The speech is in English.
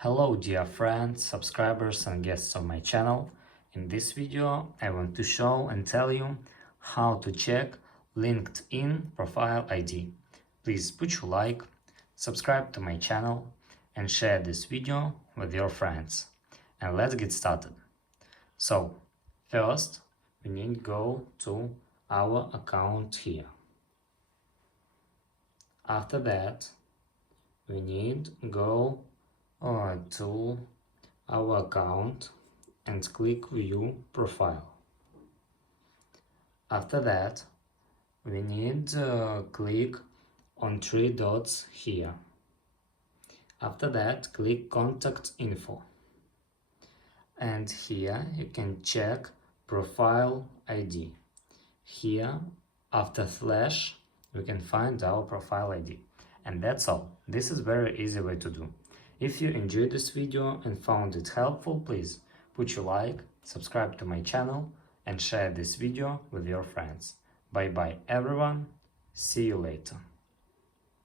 Hello dear friends, subscribers and guests of my channel. In this video I want to show and tell you how to check LinkedIn profile ID. Please put your like, subscribe to my channel and share this video with your friends. And let's get started. So first we need to go to our account here. After that we need to go to our account and click view profile. After that we need to click on three dots here. After that click contact info, and here you can check profile ID. Here after slash we can find our profile ID, and that's all. This is very easy way to do. If you enjoyed this video and found it helpful, please put your like, subscribe to my channel and share this video with your friends. Bye bye everyone, see you later.